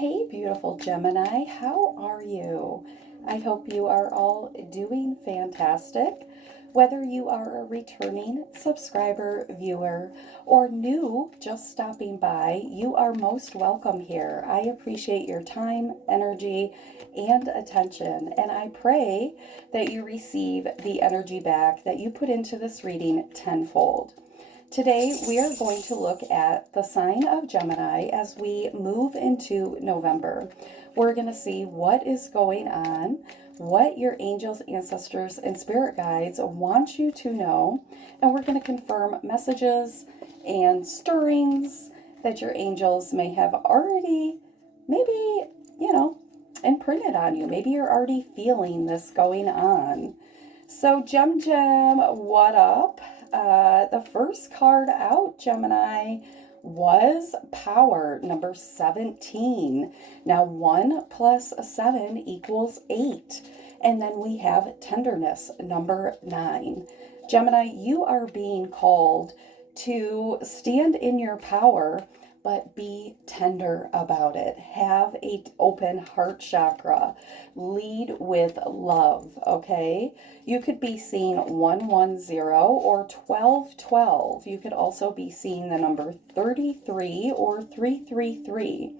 Hey, beautiful Gemini, how are you? I hope you are all doing fantastic. Whether you are a returning subscriber, viewer, or new, just stopping by, you are most welcome here. I appreciate your time, energy, and attention, and I pray that you receive the energy back that you put into this reading tenfold. Today, we are going to look at the sign of Gemini as we move into November. We're going to see what is going on, what your angels, ancestors, and spirit guides want you to know, and we're going to confirm messages and stirrings that your angels may have already, maybe, imprinted on you. Maybe you're already feeling this going on. So, Gem, what up? The first card out, Gemini, was Power, number 17. Now, 1 plus 7 equals 8. And then we have Tenderness, number 9. Gemini, you are being called to stand in your power, but be tender about it. Have an open heart chakra. Lead with love, okay? You could be seeing 110 or 1212. You could also be seeing the number 33 or 333.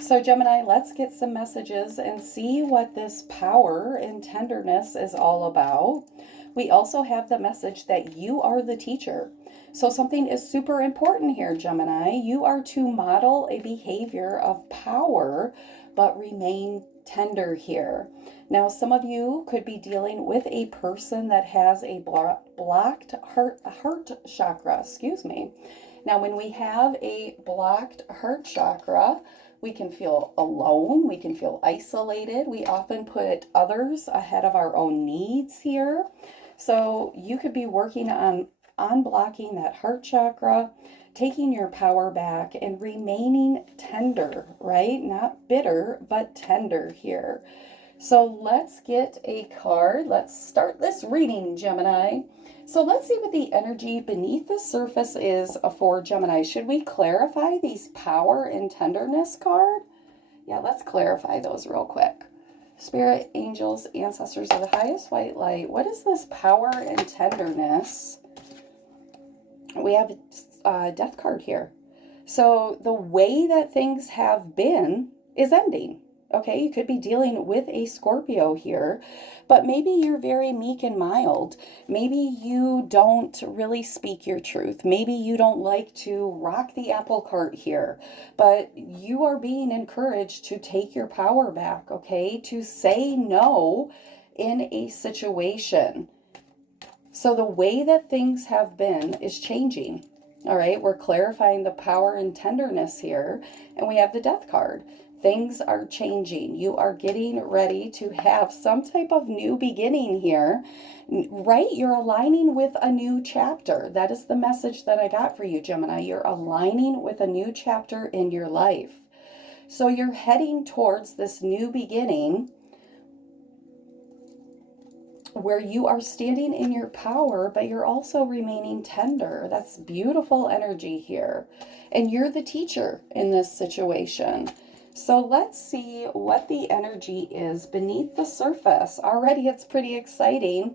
So Gemini, let's get some messages and see what this power and tenderness is all about. We also have the message that you are the teacher. So something is super important here, Gemini. You are to model a behavior of power, but remain tender here. Now, some of you could be dealing with a person that has a blocked heart chakra, Now, when we have a blocked heart chakra, we can feel alone, we can feel isolated. We often put others ahead of our own needs here. So you could be working on unblocking that heart chakra, taking your power back, and remaining tender, right? Not bitter, but tender here. So let's get a card. Let's start this reading, Gemini. So let's see what the energy beneath the surface is for Gemini. Should we clarify these power and tenderness card? Yeah, let's clarify those real quick. Spirit, angels, ancestors of the highest white light. What is this power and tenderness? We have a death card here. So the way that things have been is ending. Okay, you could be dealing with a Scorpio here, but maybe you're very meek and mild. Maybe you don't really speak your truth. Maybe you don't like to rock the apple cart here, but you are being encouraged to take your power back, okay? To say no in a situation. So the way that things have been is changing. All right, we're clarifying the power and tenderness here, and we have the death card. Things are changing. You are getting ready to have some type of new beginning here, right? You're aligning with a new chapter. That is the message that I got for you, Gemini. You're aligning with a new chapter in your life. So you're heading towards this new beginning where you are standing in your power, but you're also remaining tender. That's beautiful energy here. And you're the teacher in this situation. So let's see what the energy is beneath the surface. Already it's pretty exciting.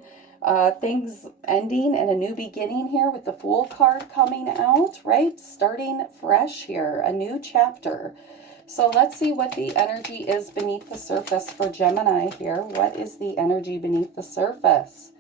Things ending and a new beginning here with the Fool card coming out, right? Starting fresh here, a new chapter. So let's see what the energy is beneath the surface for Gemini here. What is the energy beneath the surface?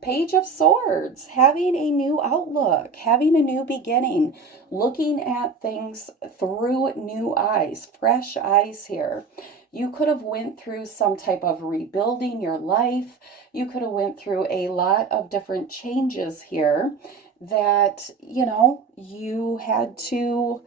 Page of Swords, having a new outlook, having a new beginning, looking at things through new eyes, fresh eyes here. You could have went through some type of rebuilding your life. You could have went through a lot of different changes here that, you had to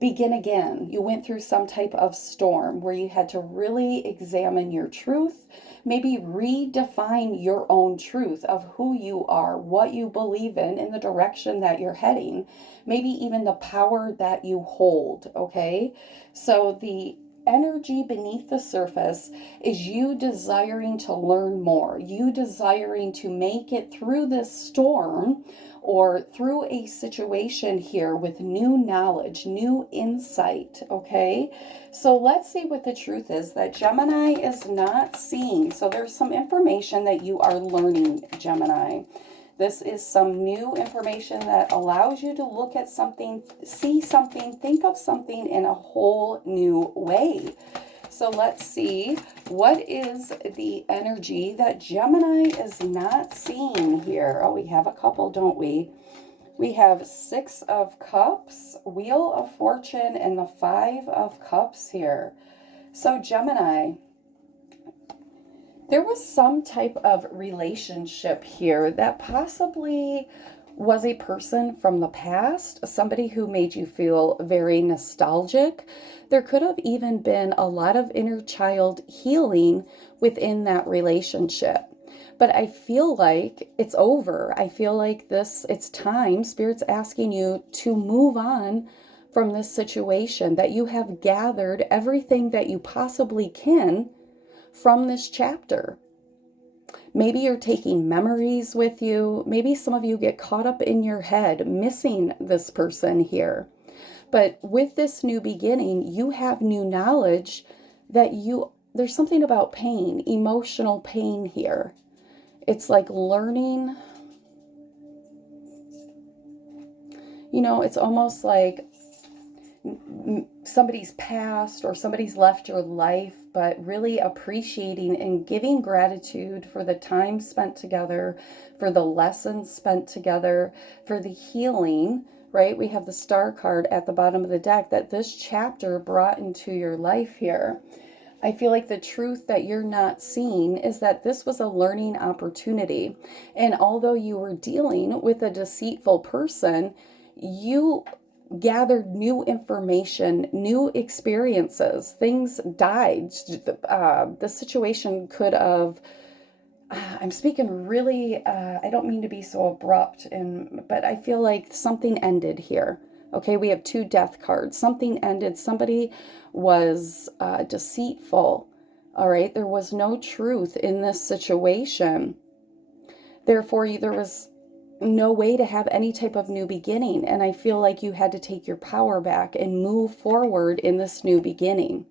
begin again. You went through some type of storm where you had to really examine your truth, maybe redefine your own truth of who you are, what you believe in the direction that you're heading, maybe even the power that you hold, okay? So the energy beneath the surface is you desiring to learn more, you desiring to make it through this storm or through a situation here with new knowledge, new insight, okay? So let's see what the truth is that Gemini is not seeing. So there's some information that you are learning, Gemini. This is some new information that allows you to look at something, see something, think of something in a whole new way. So let's see, what is the energy that Gemini is not seeing here? Oh, we have a couple, don't we? We have 6 of Cups, Wheel of Fortune, and the 5 of Cups here. So Gemini, there was some type of relationship here that possibly was a person from the past, somebody who made you feel very nostalgic. There could have even been a lot of inner child healing within that relationship. But I feel like it's over. I feel like it's time. Spirit's asking you to move on from this situation, that you have gathered everything that you possibly can from this chapter. Maybe you're taking memories with you. Maybe some of you get caught up in your head, missing this person here. But with this new beginning, you have new knowledge that there's something about pain, emotional pain here. It's like learning, it's almost like somebody's passed or somebody's left your life, but really appreciating and giving gratitude for the time spent together, for the lessons spent together, for the healing, right? We have the Star card at the bottom of the deck that this chapter brought into your life here. I feel like the truth that you're not seeing is that this was a learning opportunity. And although you were dealing with a deceitful person, you gathered new information, new experiences. Things died. The situation could have, I'm speaking really, I don't mean to be so abrupt, but I feel like something ended here. Okay, we have 2 death cards. Something ended. Somebody was deceitful. All right, there was no truth in this situation. Therefore, there was no way to have any type of new beginning. And I feel like you had to take your power back and move forward in this new beginning.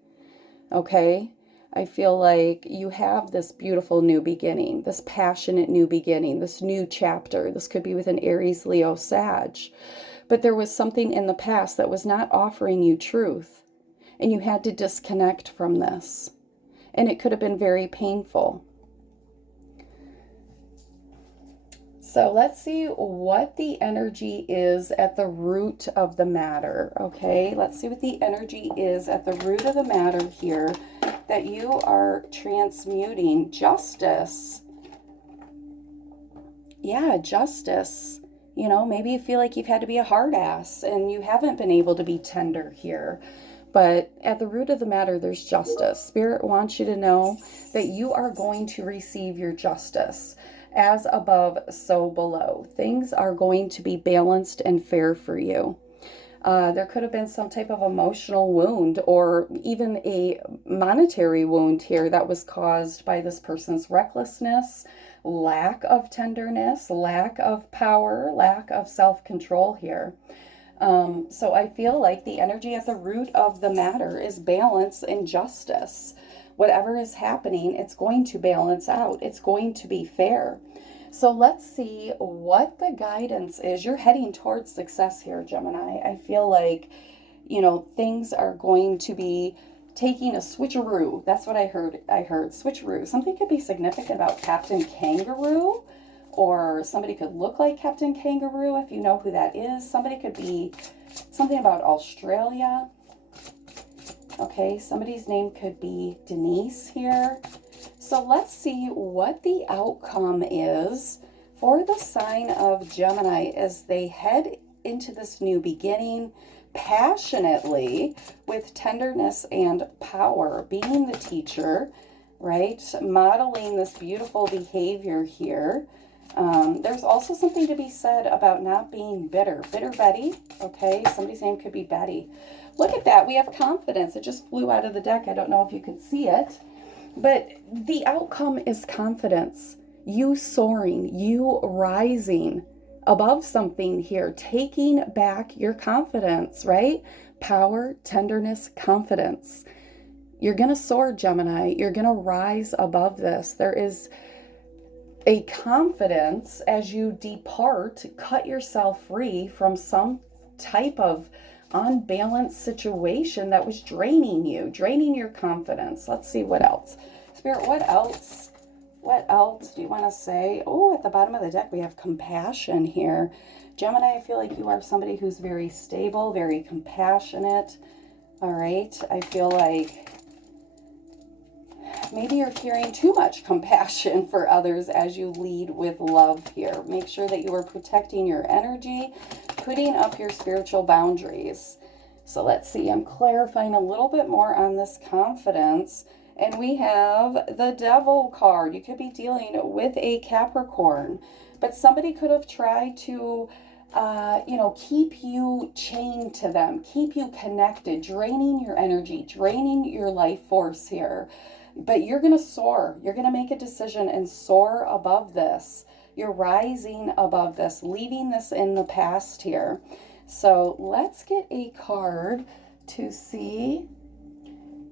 Okay, I feel like you have this beautiful new beginning, this passionate new beginning, this new chapter. This could be with an Aries, Leo, Sag. But there was something in the past that was not offering you truth, and you had to disconnect from this. And it could have been very painful. So let's see what the energy is at the root of the matter, okay? Let's see what the energy is at the root of the matter here that you are transmuting. Justice. Yeah, justice. Maybe you feel like you've had to be a hard ass and you haven't been able to be tender here. But at the root of the matter, there's justice. Spirit wants you to know that you are going to receive your justice. As above, so below. Things are going to be balanced and fair for you. There could have been some type of emotional wound or even a monetary wound here that was caused by this person's recklessness, lack of tenderness, lack of power, lack of self-control here. So I feel like the energy at the root of the matter is balance and justice. Whatever is happening, it's going to balance out. It's going to be fair. So let's see what the guidance is. You're heading towards success here, Gemini. I feel like, things are going to be taking a switcheroo. That's what I heard. Switcheroo. Something could be significant about Captain Kangaroo, or somebody could look like Captain Kangaroo if you know who that is. Somebody could be something about Australia. Okay, somebody's name could be Denise here. So let's see what the outcome is for the sign of Gemini as they head into this new beginning passionately with tenderness and power, being the teacher, right? Modeling this beautiful behavior here. There's also something to be said about not being bitter. Bitter Betty, okay? Somebody's name could be Betty. Look at that. We have confidence. It just flew out of the deck. I don't know if you could see it. But the outcome is confidence. You soaring, you rising above something here, taking back your confidence, right? Power, tenderness, confidence. You're going to soar, Gemini. You're going to rise above this. There is a confidence as you depart, cut yourself free from some type of unbalanced situation that was draining you, draining your confidence. Let's see what else. Spirit, what else? What else do you want to say? Oh, at the bottom of the deck, we have compassion here. Gemini, I feel like you are somebody who's very stable, very compassionate. All right. I feel like maybe you're carrying too much compassion for others as you lead with love here. Make sure that you are protecting your energy, putting up your spiritual boundaries. So let's see. I'm clarifying a little bit more on this confidence. And we have the Devil card. You could be dealing with a Capricorn, but somebody could have tried to, keep you chained to them, keep you connected, draining your energy, draining your life force here. But you're going to soar. You're going to make a decision and soar above this. You're rising above this, leaving this in the past here. So let's get a card to see.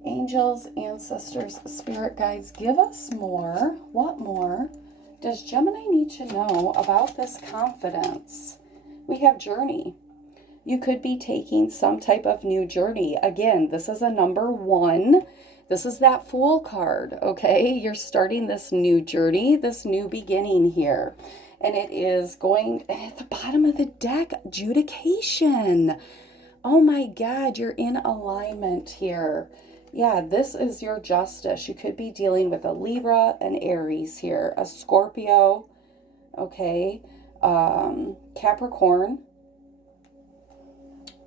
Angels, ancestors, spirit guides, give us more. What more does Gemini need to know about this confidence? We have journey. You could be taking some type of new journey. Again, this is a number 1. This is that Fool card, okay? You're starting this new journey, this new beginning here. And it is going at the bottom of the deck, adjudication. Oh my God, you're in alignment here. Yeah, this is your justice. You could be dealing with a Libra, an Aries here, a Scorpio, okay, Capricorn.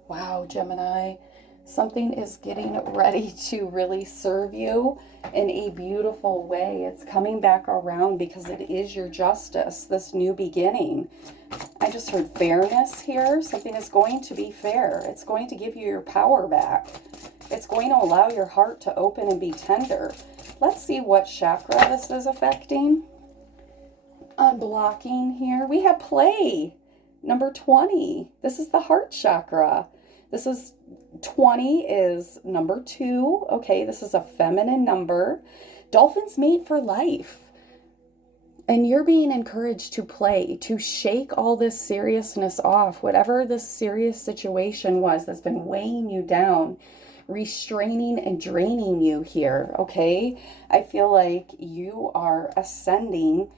Wow, Gemini, something is getting ready to really serve you in a beautiful way. It's coming back around because it is your justice, this new beginning. I just heard fairness here. Something is going to be fair. It's going to give you your power back. It's going to allow your heart to open and be tender. Let's see what chakra this is affecting. Unblocking here. We have play. Number 20. This is the heart chakra. This is 20 is number 2. Okay, this is a feminine number. Dolphins mate for life. And you're being encouraged to play, to shake all this seriousness off, whatever this serious situation was that's been weighing you down, restraining and draining you here, okay? I feel like you are ascending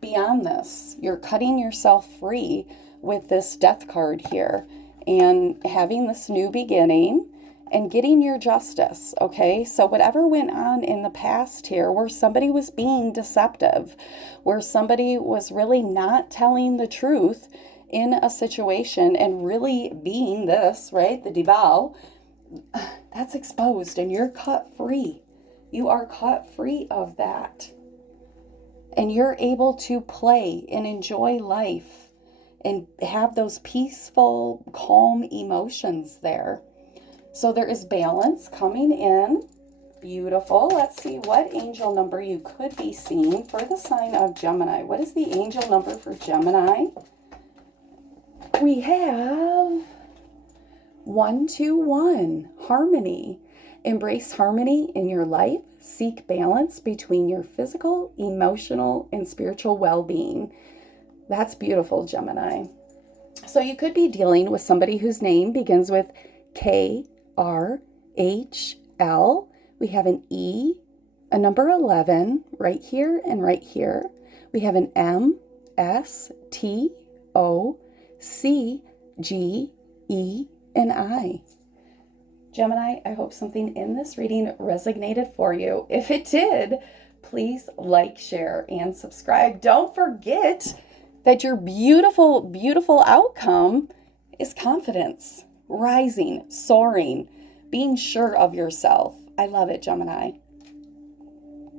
beyond this. You're cutting yourself free with this death card here and having this new beginning and getting your justice, okay? So whatever went on in the past here where somebody was being deceptive, where somebody was really not telling the truth in a situation and really being this, right, the Dival, that's exposed and you're cut free. You are cut free of that. And you're able to play and enjoy life and have those peaceful, calm emotions there. So there is balance coming in. Beautiful. Let's see what angel number you could be seeing for the sign of Gemini. What is the angel number for Gemini? We have 121, harmony. Embrace harmony in your life. Seek balance between your physical, emotional, and spiritual well-being. That's beautiful, Gemini. So you could be dealing with somebody whose name begins with KRHL. We have an E, a number 11 right here and right here. We have an MSTOCGE and I. Gemini, I hope something in this reading resonated for you. If it did, please like, share, and subscribe. Don't forget that your beautiful, beautiful outcome is confidence, rising, soaring, being sure of yourself. I love it, Gemini.